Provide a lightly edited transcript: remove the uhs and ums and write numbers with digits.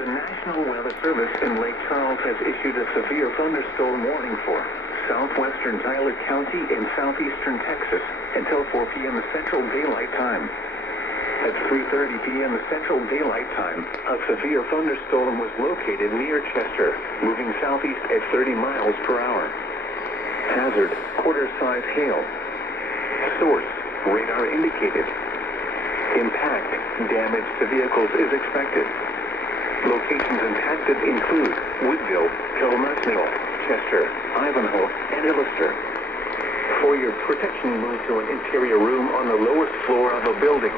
The National Weather Service in Lake Charles has issued a severe thunderstorm warning for southwestern Tyler County and southeastern Texas until 4 p.m. Central Daylight Time. At 3:30 p.m. Central Daylight Time, a severe thunderstorm was located near Chester, moving southeast at 30 miles per hour. Hazard, quarter-size hail. Source, radar indicated. Impact, damage to vehicles is expected. Locations impacted include Woodville, Kilmursmill, Chester, Ivanhoe, and Illister. For your protection, move to an interior room on the lowest floor of a building.